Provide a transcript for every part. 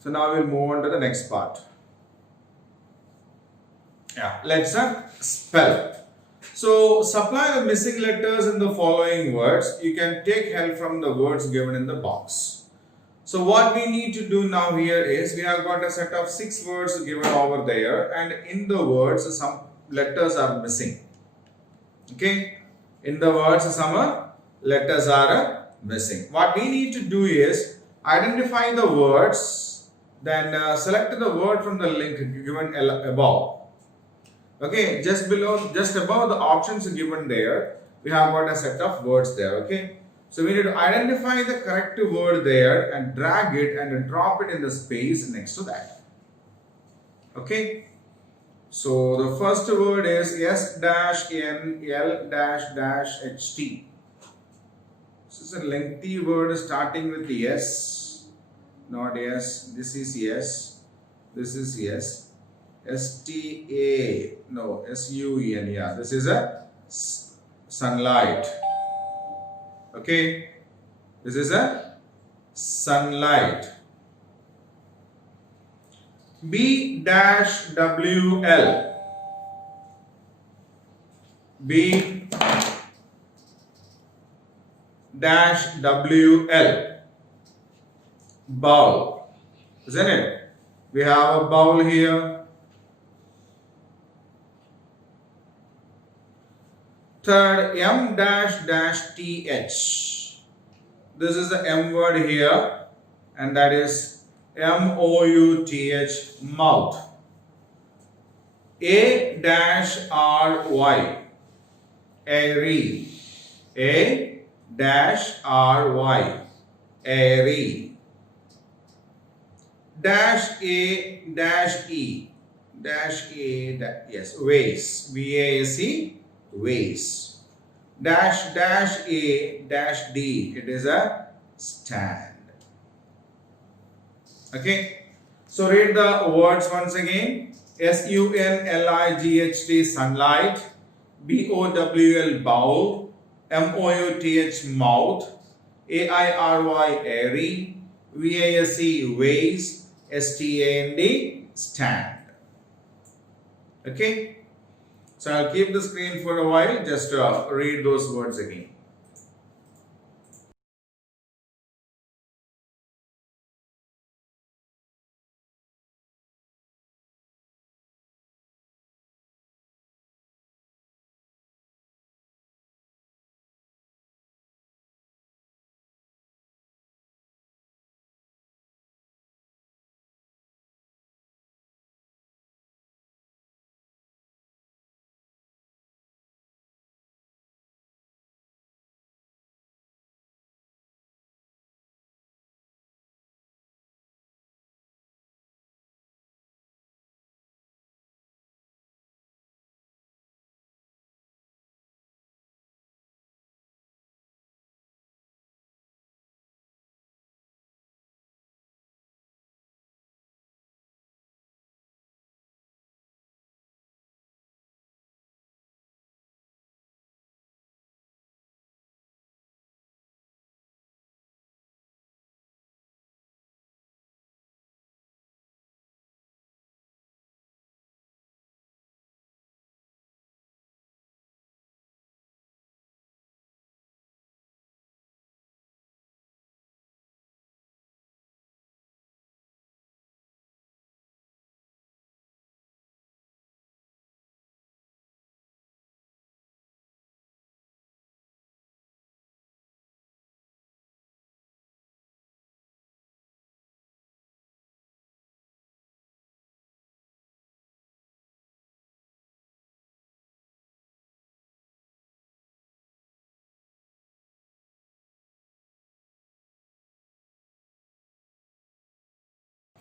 So now we'll move on to the next part. Yeah, let's spell. So supply the missing letters in the following words. You can take help from the words given in the box. So what we need to do now here is we have got a set of 6 words given over there, and in the words some letters are missing. Okay, in the words some letters are missing. What we need to do is identify the words, then select the word from the link given above. Okay, just above the options given there, we have got a set of words there. Okay, so we need to identify the correct word there and drag it and drop it in the space next to that. Okay, so the first word is S-N-L-HT. This is a lengthy word starting with the S, not S. This is yes. This is yes. S-T-A, no, S-U-N, yeah, this is a sunlight. Okay, this is a sunlight. B-W-L, B-W-L, bowl, isn't it? We have a bowl here. Third, M-Th. This is the M word here, and that is M-O-U-T-H, mouth. A-R-Y, airy. A-R-Y, airy. -A-E, yes, vase. V-A-S-E, vase. -A-D, it is a stand. Okay, so read the words once again. S-U-N-L-I-G-H-T, sunlight. B-O-W-L, bowl. M-O-U-T-H, mouth. A-I-R-Y, airy. V-A-S-E, vase. S-T-A-N-D, stand. Okay, so I'll keep the screen for a while, just read those words again.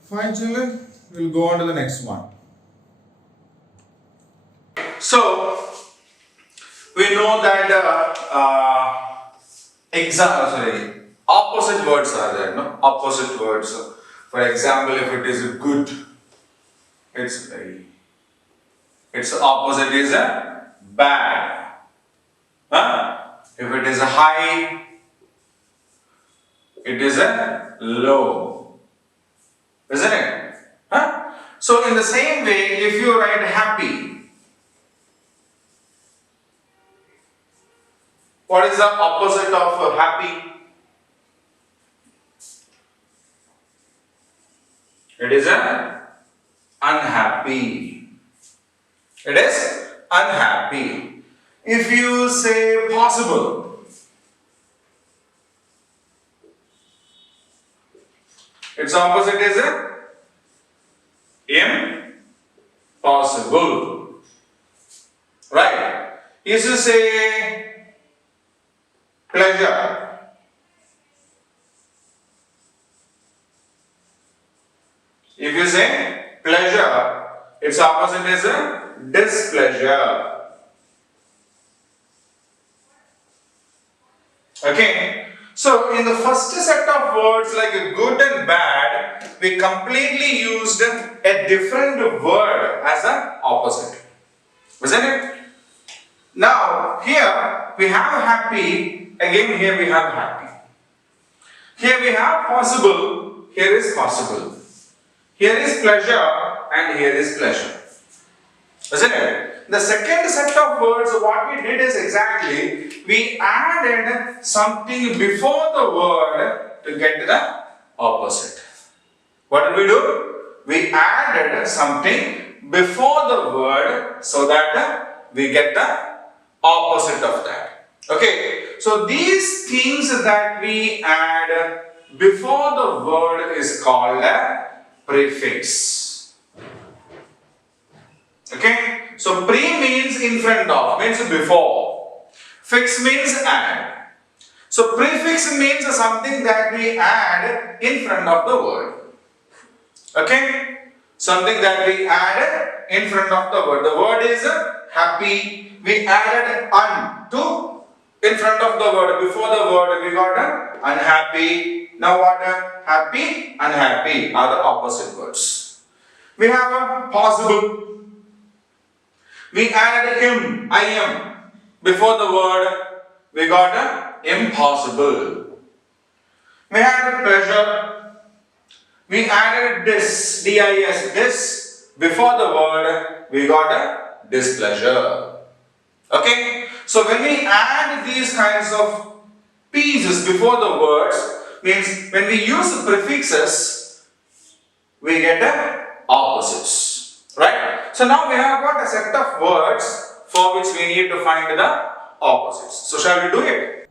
Fine, children, we'll go on to the next one. So, we know that opposite words are there, no? Opposite words. For example, if it is good, its opposite is a bad. If it is a high, it is a low. Isn't So in the same way, if you write happy, what is the opposite of happy? It is a unhappy. It is unhappy. If you say possible, its opposite is impossible. Right? If you say pleasure, if you say pleasure, its opposite is displeasure. Okay, so in the first set of words like good and bad, we completely used a different word as an opposite, isn't it? Now here we have happy, again here we have happy. Here we have possible, here is possible. Here is pleasure and here is pleasure, isn't it? The second set of words, what we did is exactly, we added something before the word to get the opposite. What did we do? We added something before the word so that we get the opposite of that. Okay, so these things that we add before the word is called a prefix. Okay, so pre means in front of, means before. Fix means add. So prefix means something that we add in front of the word. Okay, something that we add in front of the word. The word is happy. We added un to in front of the word. Before the word we got unhappy. Now what? Happy, unhappy are the opposite words. We have a possible. We added im, I am. Before the word, we got a impossible. We had pleasure. We added dis, dis, dis. Before the word, we got a displeasure. Okay? So when we add these kinds of pieces before the words, means when we use the prefixes, we get the opposites. Right? So now we have got a set of words for which we need to find the opposites. So shall we do it?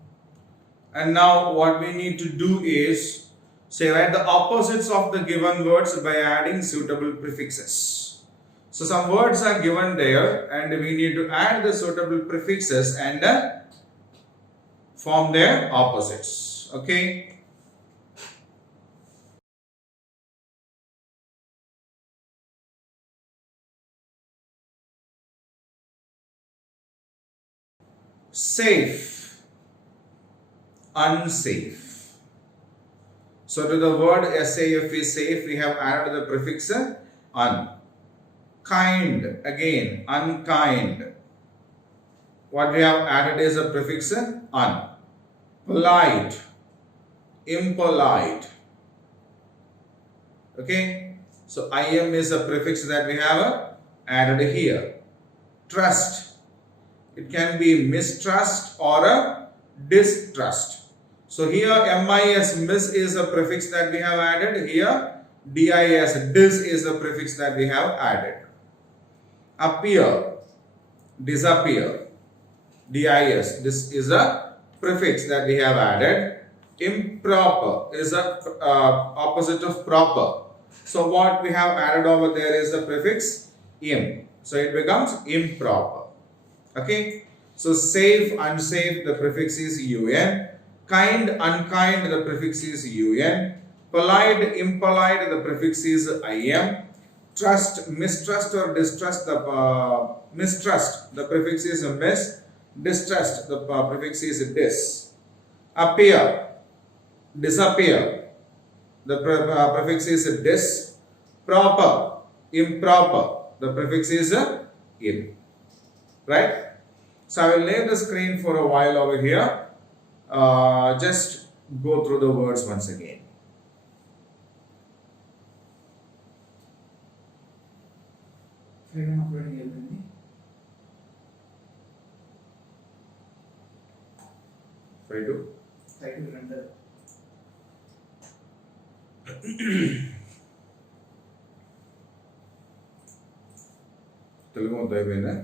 And now what we need to do is, say write the opposites of the given words by adding suitable prefixes. So some words are given there and we need to add the suitable prefixes and form their opposites. Okay? Safe, unsafe. So to the word SAFE, safe, we have added the prefix un. Kind, again, unkind. What we have added is a prefix un. Polite, impolite. Okay, so IM is a prefix that we have added here. Trust. It can be mistrust or a distrust. So here MIS, miss, is a prefix that we have added. Here DIS, dis, is the prefix that we have added. Appear, disappear. DIS, this is a prefix that we have added. Improper is a opposite of proper. So what we have added over there is the prefix im. So it becomes improper. Okay, so safe, unsafe, the prefix is un. Kind, unkind, the prefix is un. Polite, impolite, the prefix is im. Trust, mistrust or distrust, the mistrust, the prefix is mis. Distrust, the prefix is dis. Appear, disappear, the prefix is dis. Proper, improper, the prefix is in. Right? So I will leave the screen for a while over here. Just go through the words once again. Try to render. Telugu మొత్తం అయిపోయిందా?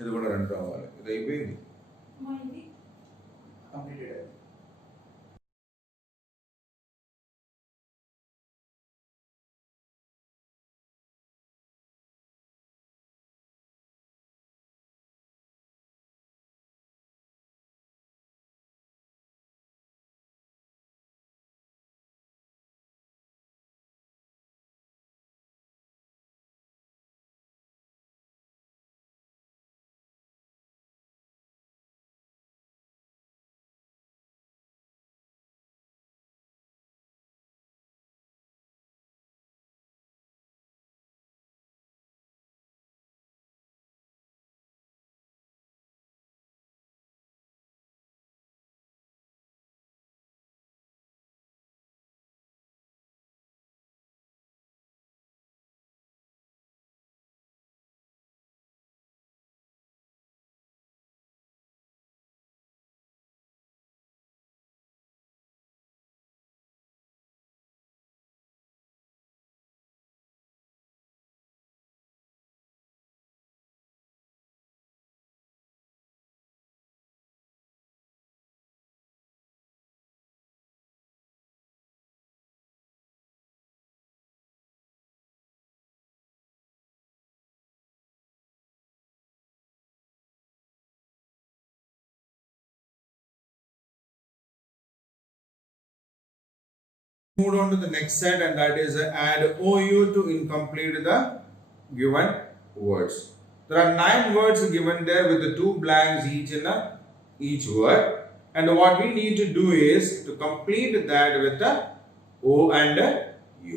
ఇది కూడా run కావాలి. ఇది అయిపోయింది. Completed. Move on to the next set, and that is add OU to incomplete the given words. There are 9 words given there with the 2 blanks each in each word, and what we need to do is to complete that with the O and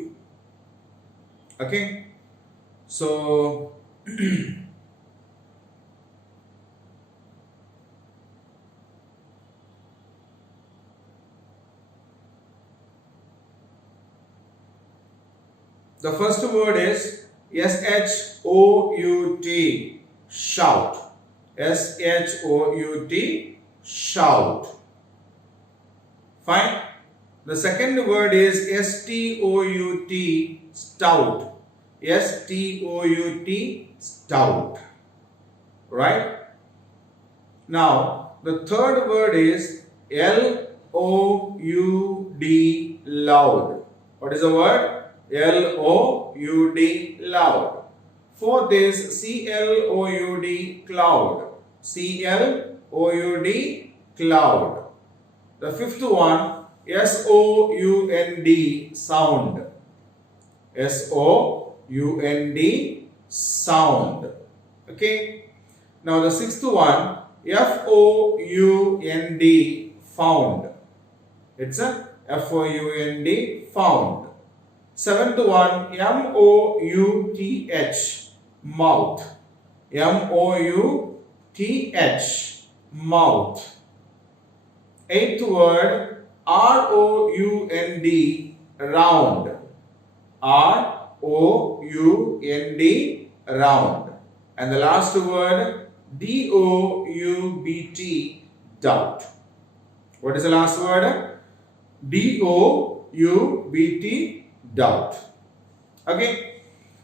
U. Okay, so the first word is S-H-O-U-T, shout. S-H-O-U-T, shout. Fine. The second word is S-T-O-U-T, stout. S-T-O-U-T, stout. Right? Now, the third word is L-O-U-D, loud. What is the word? L-O-U-D, loud. Fourth is C-L-O-U-D, cloud. C-L-O-U-D, cloud. The fifth one, S-O-U-N-D, sound. S-O-U-N-D, sound. Okay. Now the sixth one, F-O-U-N-D, found. It's a F-O-U-N-D, found. Seventh one, M-O-U-T-H, mouth. M-O-U-T-H, mouth. Eighth word, R-O-U-N-D, round. R-O-U-N-D, round. And the last word, D-O-U-B-T, doubt. What is the last word? D-O-U-B-T, doubt. Okay,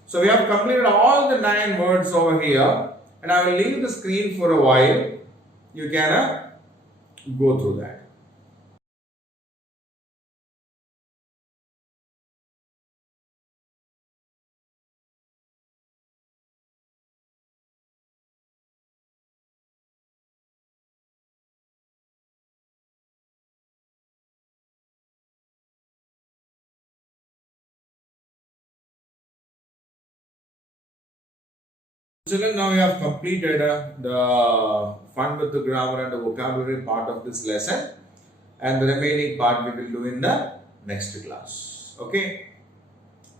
so we have completed all the 9 words over here, and I will leave the screen for a while. You can go through that. Children, now we have completed the fun with the grammar and the vocabulary part of this lesson, and the remaining part we will do in the next class. Okay,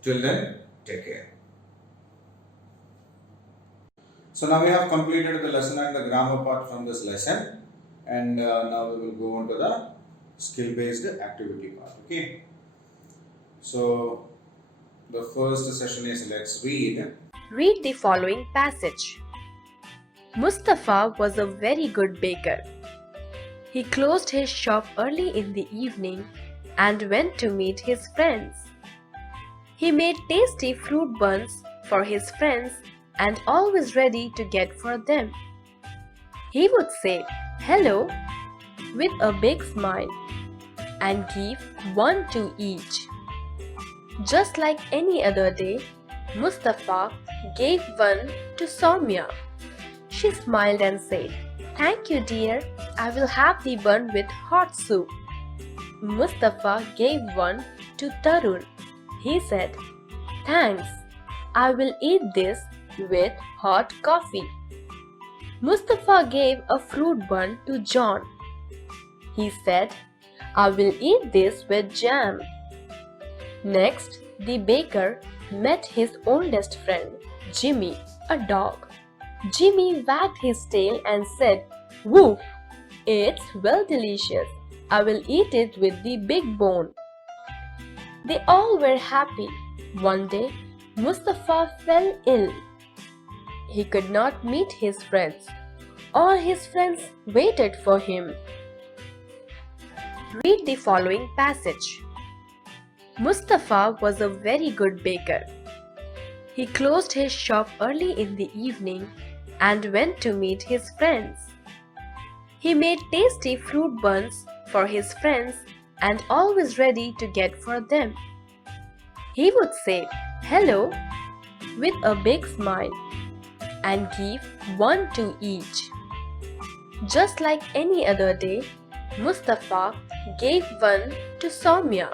till then, take care. So now we have completed the lesson and the grammar part from this lesson. And now we will go on to the skill based activity part. Okay, so the first session is let's read. Read the following passage. Mustafa was a very good baker. He closed his shop early in the evening and went to meet his friends. He made tasty fruit buns for his friends and always ready to get for them. He would say hello with a big smile and give one to each. Just like any other day, Mustafa gave one to Soumya. She smiled and said, "Thank you, dear. I will have the bun with hot soup." Mustafa gave one to Tarun. He said, "Thanks. I will eat this with hot coffee." Mustafa gave a fruit bun to John. He said, "I will eat this with jam." Next, the baker met his oldest friend, Jimmy, a dog. Jimmy wagged his tail and said, "Woof! It's well delicious. I will eat it with the big bone." They all were happy. One day, Mustafa fell ill. He could not meet his friends. All his friends waited for him. Read the following passage. Mustafa was a very good baker. He closed his shop early in the evening and went to meet his friends. He made tasty fruit buns for his friends and always ready to get for them. He would say hello with a big smile and give one to each. Just like any other day, Mustafa gave one to Soumya.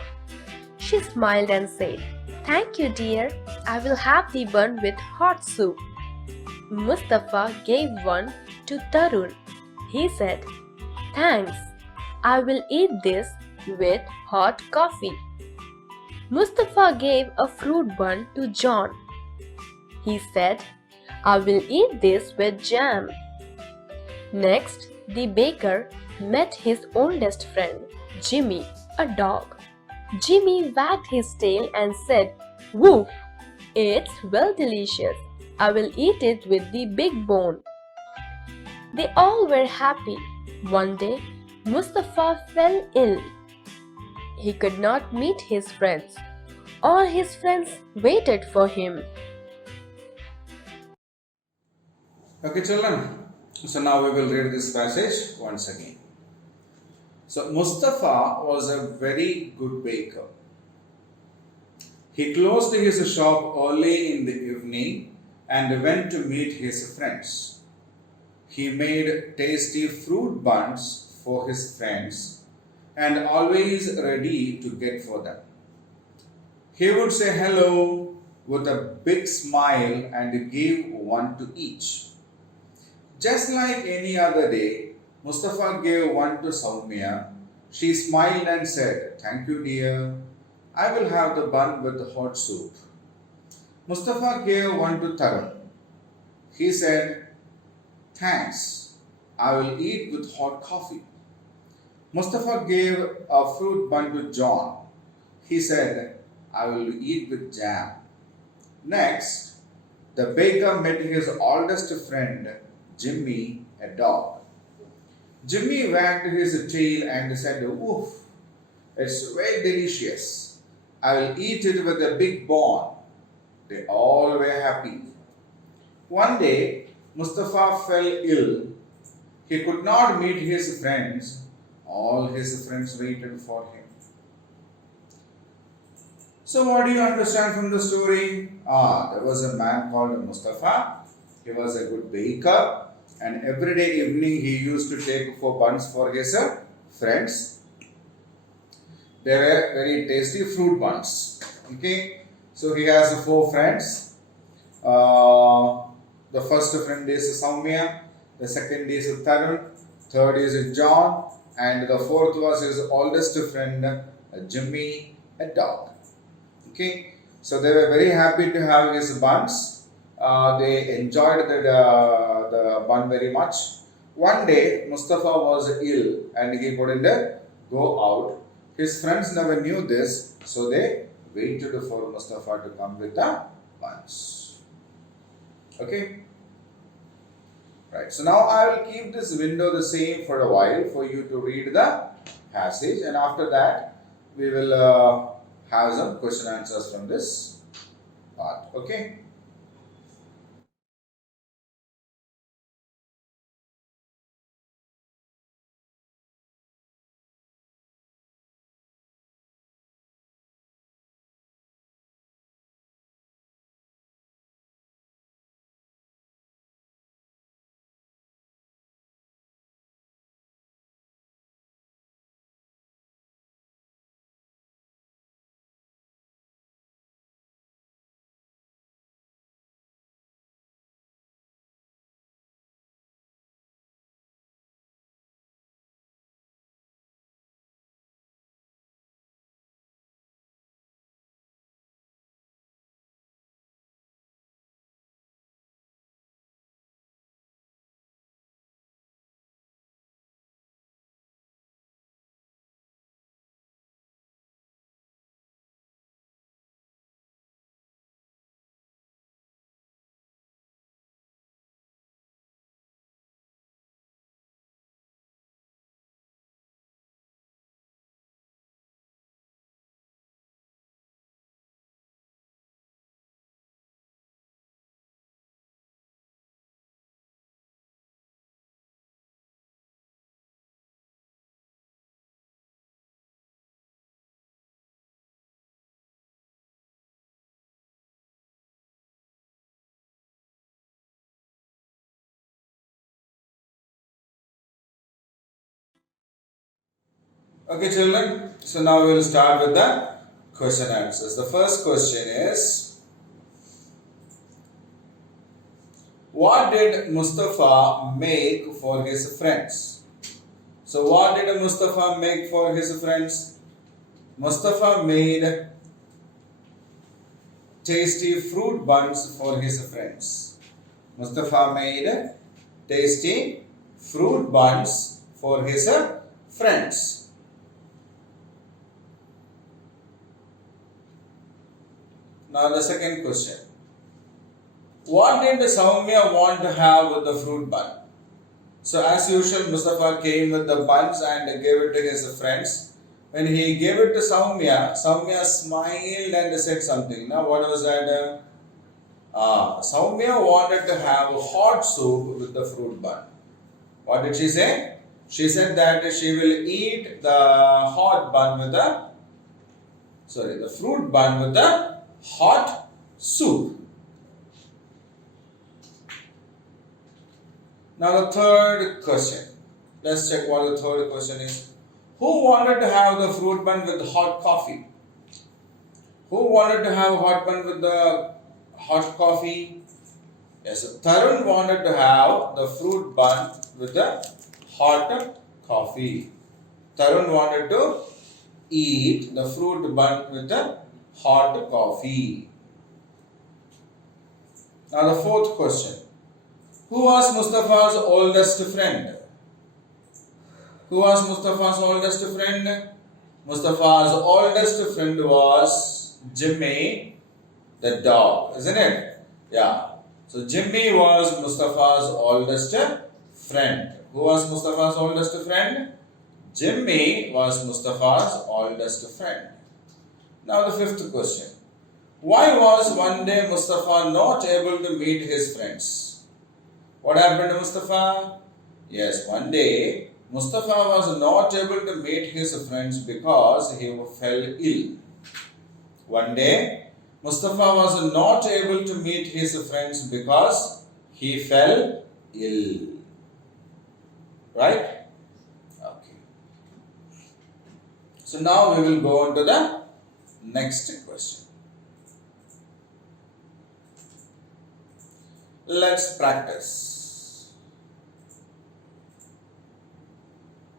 She smiled and said, "Thank you, dear. I will have the bun with hot soup." Mustafa gave one to Tarun. He said, "Thanks. I will eat this with hot coffee." Mustafa gave a fruit bun to John. He said, "I will eat this with jam." Next, the baker met his oldest friend, Jimmy, a dog. Jimmy wagged his tail and said, "Woof! It's well delicious. I will eat it with the big bone." They all were happy. One day, Mustafa fell ill. He could not meet his friends. All his friends waited for him. Okay, children. So now we will read this passage once again. So Mustafa was a very good baker. He closed his shop early in the evening and went to meet his friends. He made tasty fruit buns for his friends and always ready to get for them. He would say hello with a big smile and give one to each. Just like any other day, Mustafa gave one to Soumya. She smiled and said, "Thank you, dear. I will have the bun with the hot soup." Mustafa gave one to Tarun. He said, "Thanks. I will eat with hot coffee." Mustafa gave a fruit bun to John. He said, "I will eat with jam." Next, the baker met his oldest friend, Jimmy, a dog. Jimmy wagged his tail and said, "Woof! It's very delicious. I will eat it with a big bone." They all were happy. One day, Mustafa fell ill. He could not meet his friends. All his friends waited for him. So, what do you understand from the story? There was a man called Mustafa. He was a good baker, and every day evening he used to take 4 buns for his friends. They were very tasty fruit buns. Okay, so he has 4 friends. The first friend is Soumya, the second is Tarun, third is John, and the fourth was his oldest friend, Jimmy, a dog. Okay, so they were very happy to have his buns. They enjoyed the bun very much. One day, Mustafa was ill and he couldn't go out. His friends never knew this, so they waited for Mustafa to come with the buns. Okay? Right. So now I will keep this window the same for a while for you to read the passage, and after that we will have some question answers from this part. Okay? Okay, children. So now we will start with the question answers. The first question is, what did Mustafa make for his friends? So what did Mustafa make for his friends? Mustafa made tasty fruit buns for his friends. Mustafa made tasty fruit buns for his friends. Now the second question. What did Soumya want to have with the fruit bun? So as usual, Mustafa came with the buns and gave it to his friends. When he gave it to Soumya, Soumya smiled and said something. Now what was that? Soumya wanted to have hot soup with the fruit bun. What did she say? She said that she will eat the fruit bun with the hot soup. Now the third question. Let's check what the third question is. Who wanted to have the fruit bun with hot coffee? Who wanted to have hot bun with the hot coffee? Yes, Tarun wanted to have the fruit bun with the hot coffee. Tarun wanted to eat the fruit bun with the hot coffee. Now the fourth question. Who was Mustafa's oldest friend? Who was Mustafa's oldest friend? Mustafa's oldest friend was Jimmy the dog, isn't it? Yeah. So Jimmy was Mustafa's oldest friend. Who was Mustafa's oldest friend? Jimmy was Mustafa's oldest friend. Now the fifth question. Why was one day Mustafa not able to meet his friends? What happened to Mustafa? Yes, one day Mustafa was not able to meet his friends because he fell ill. One day Mustafa was not able to meet his friends because he fell ill. Right? Okay. So now we will go on to the next question. Let's practice.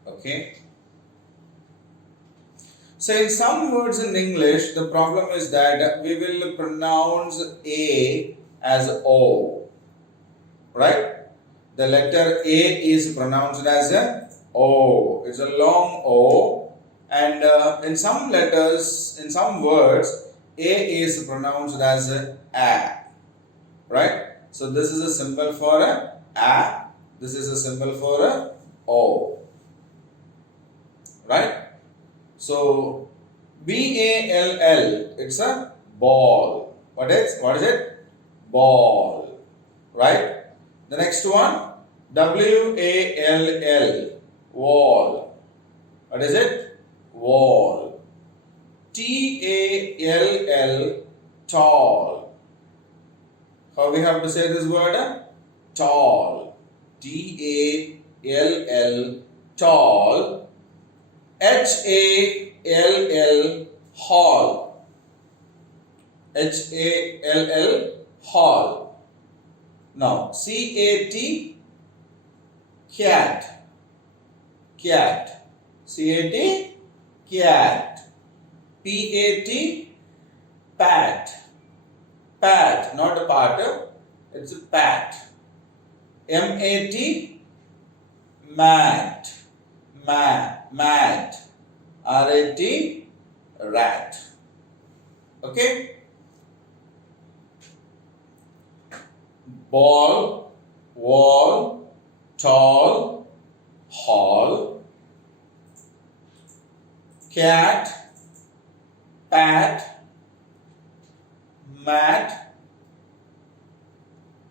Okay. So in some words in English, the problem is that we will pronounce A as O. Right? the letter A is pronounced as a O. It's a long O, and in some letters, in some words, A is pronounced as a. Right? So this is a symbol for a. This is a symbol for a O. Right? So BALL, it's a ball. What is it? Ball. Right? The next one, WALL, wall. What is it? Wall. TALL, tall. How we have to say this word? Tall. TALL, tall. HALL, hall. HALL, hall. Now, CAT, cat. Cat. CAT, cat. PAT, pat. Pat, not a part, it's a pat. MAT, mat. Mat. RAT, rat. Okay? Ball, wall, tall, hall, cat, pat, mat,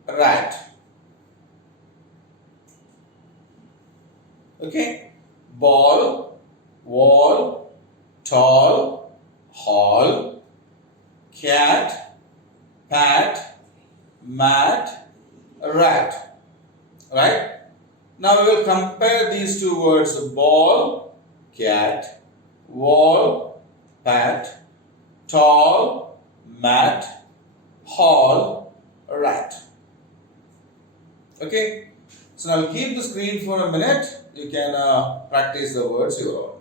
rat. Okay? Ball, wall, tall, hall, cat, pat, mat, rat. Right? Now we will compare these two words, ball, cat, wall, pat, tall, mat, hall, rat. Okay? So now keep the screen for a minute. You can practice the words your own.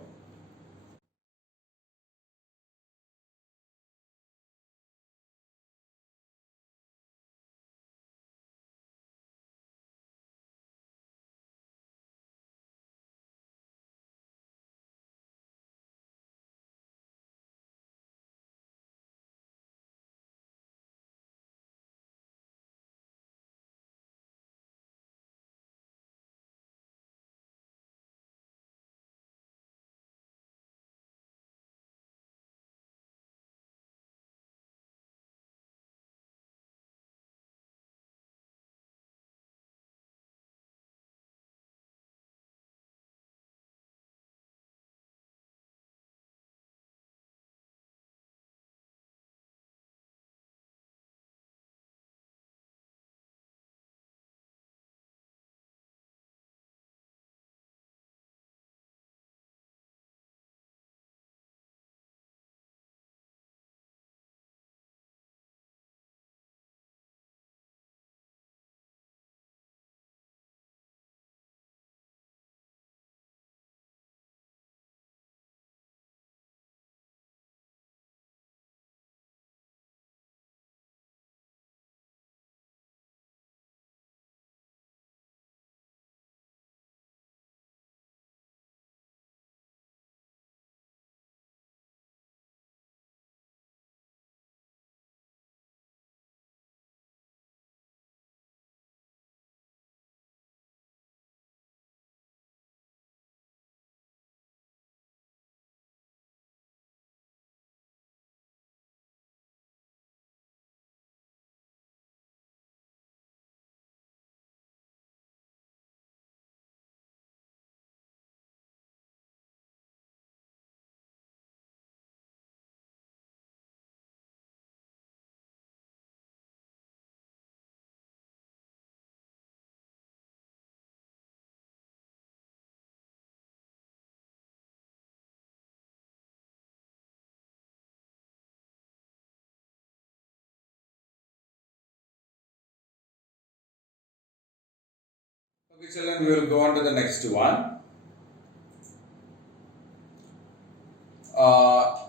Okay, children, we will go on to the next one.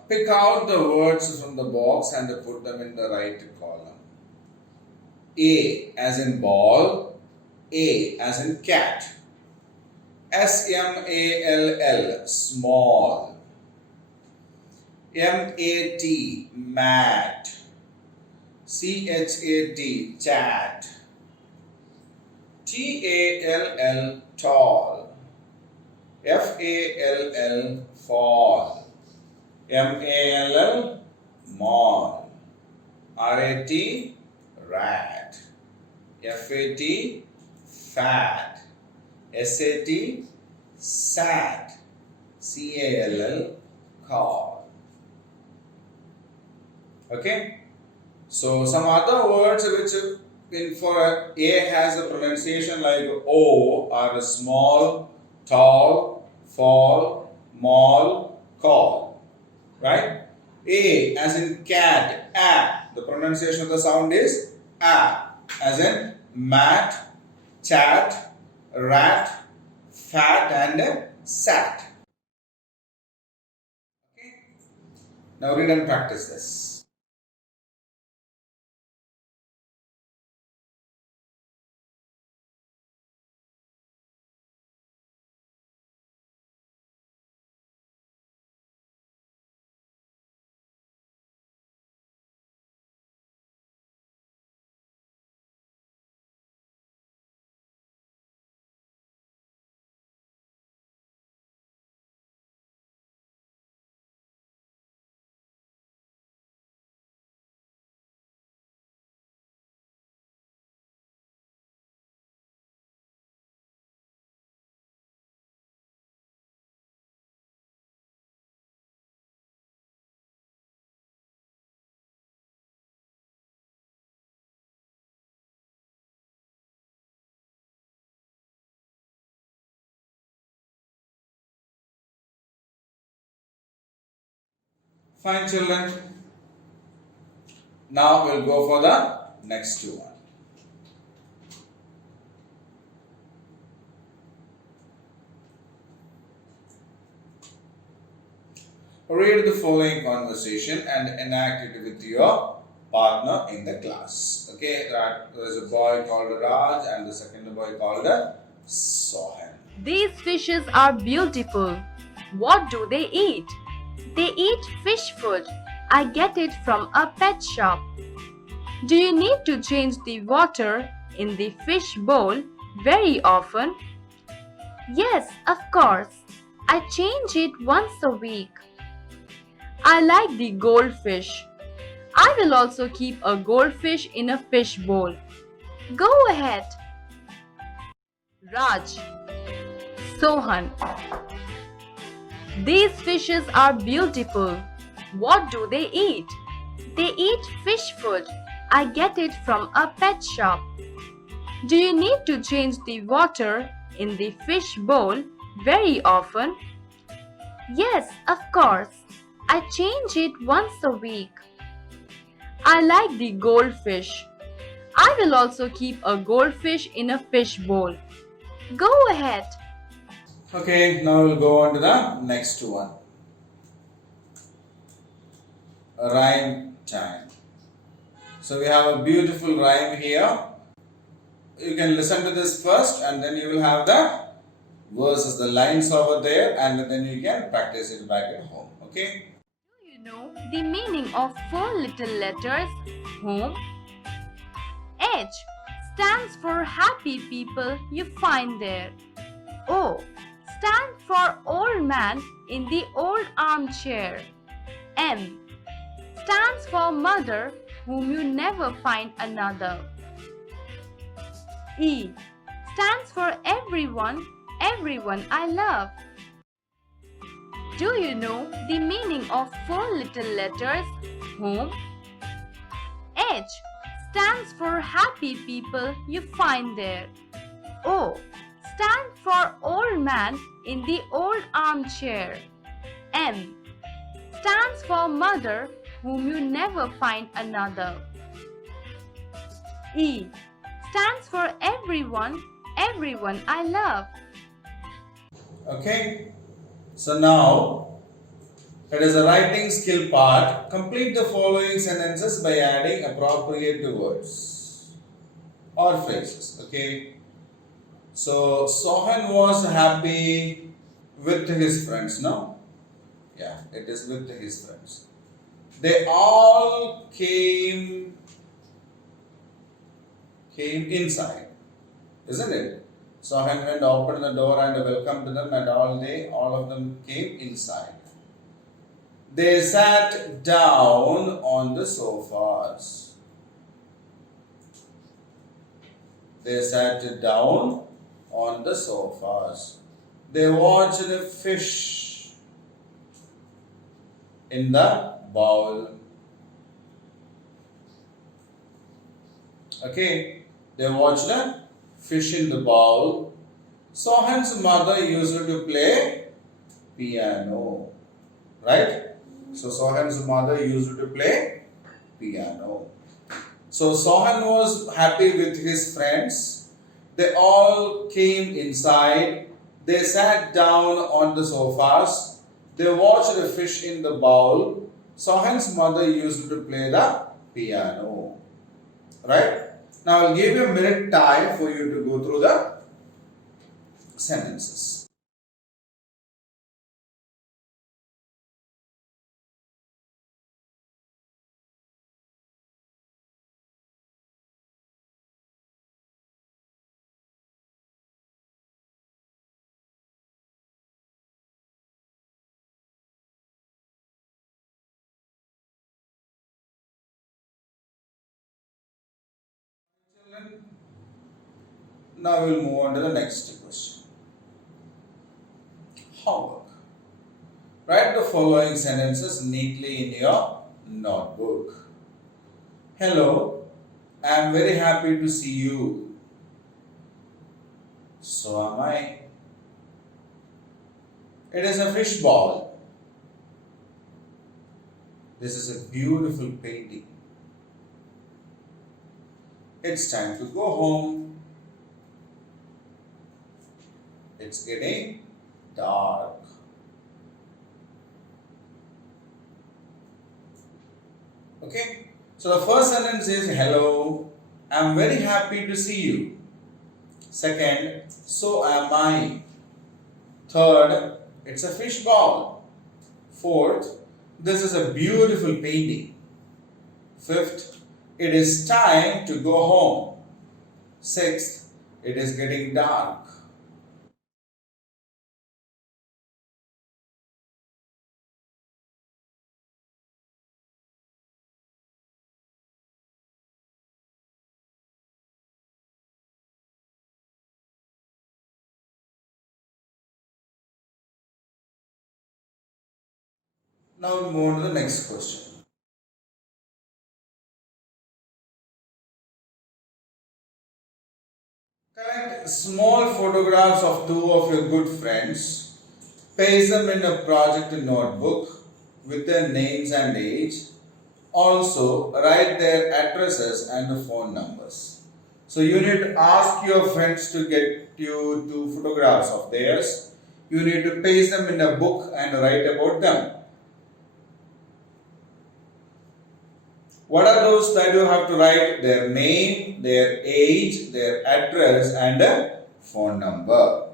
Pick out the words from the box and put them in the right column. A as in ball, A as in cat. SMALL, small. MAT, mat. CHAT, chat. TALL, tall. FALL, fall. MALL, mall. RAT, rat. FAT, fat. SAT, sat. CALL, call. Okay. So some other words which for A has a pronunciation like O are small, tall, fall, mall, call. Right? A as in cat, a. The pronunciation of the sound is a. As in mat, chat, rat, fat, and sat. Okay. Now read and practice this. Fine, children. Now we'll go for the next one. Read the following conversation and enact it with your partner in the class. Okay, there is a boy called Raj and the second boy called Sohan. These fishes are beautiful. What do they eat? They eat fish food. I get it from a pet shop. Do you need to change the water in the fish bowl very often? Yes, of course. I change it once a week. I like the goldfish. I will also keep a goldfish in a fish bowl. Go ahead. Raj. Sohan. These fishes are beautiful. What do they eat? They eat fish food. I get it from a pet shop. Do you need to change the water in the fish bowl very often? Yes, of course. I change it once a week. I like the goldfish. I will also keep a goldfish in a fish bowl. Go ahead. Okay, now we'll go on to the next one. Rhyme time. So we have a beautiful rhyme here. You can listen to this first and then you will have the verses, the lines over there, and then you can practice it back at home. Okay? Do you know the meaning of four little letters? Home. H stands for happy people you find there. O stands for old man in the old armchair. M stands for mother whom you never find another. E stands for everyone I love. Do you know the meaning of four little letters? Home. H stands for happy people you find there. O stands for old man in the old armchair. M stands for mother whom you never find another. E stands for everyone I love. Okay? So now it is a writing skill part. Complete the following sentences by adding appropriate words or phrases. Okay? So Sohan was happy with his friends, no? Yeah, it is with his friends. They all came inside, isn't it? Sohan went opened the door and welcomed them, and all of them came inside. They sat down on the sofas. They sat down on the sofas. They watched a fish in the bowl. Okay, they watched a fish in the bowl. Sohan's mother used to play piano, right? So Sohan's mother used to play piano. So Sohan was happy with his friends. They all came inside. They sat down on the sofas. They watched the fish in the bowl. Sohan's mother used to play the piano. Right? Now I'll give you a minute time for you to go through the sentences. Children, now we'll move on to the next question. Homework. Write the following sentences neatly in your notebook. Hello, I am very happy to see you. So am I. It is a fish ball. This is a beautiful painting. It's time to go home. It's getting dark. Okay, so the first sentence is hello, I'm very happy to see you. Second, so am I. Third, it's a fish ball. Fourth, this is a beautiful painting. Fifth, it is time to go home. Sixth, it is getting dark. Now we move on to the next question. Collect small photographs of two of your good friends, paste them in a project notebook with their names and age. Also, write their addresses and phone numbers. So, you need to ask your friends to get you two photographs of theirs. You need to paste them in a book and write about them. What are those that you have to write? Their name, their age, their address, and a phone number.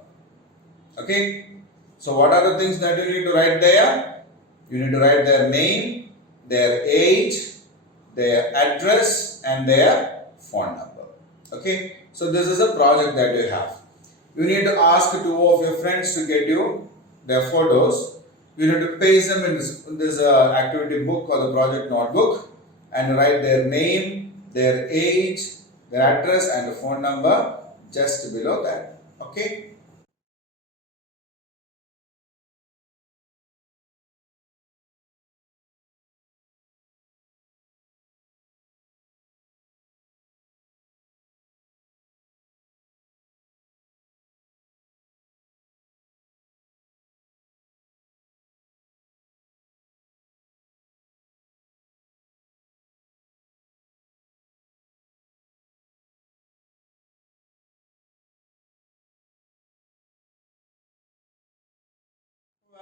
Okay? So, what are the things that you need to write there? You need to write their name, their age, their address, and their phone number. Okay? So, this is a project that you have. You need to ask two of your friends to get you their photos. You need to paste them in this activity book or the project notebook and write their name, their age, their address, and the phone number just below that. Okay?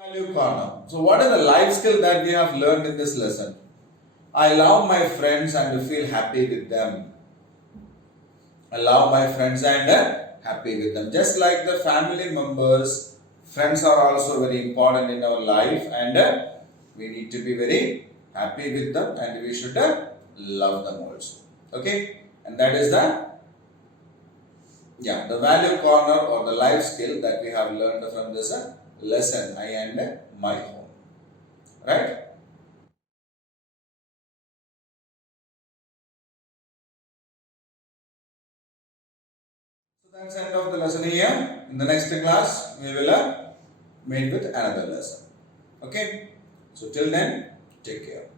Value corner. So, what is the life skill that we have learned in this lesson? I love my friends and feel happy with them. I love my friends and happy with them. Just like the family members, friends are also very important in our life, and we need to be very happy with them, and we should love them also. Okay, and that is the value corner or the life skill that we have learned from this lesson, I and my home. Right? So that's the end of the lesson here. In the next class, we will meet with another lesson. Okay? So till then, take care.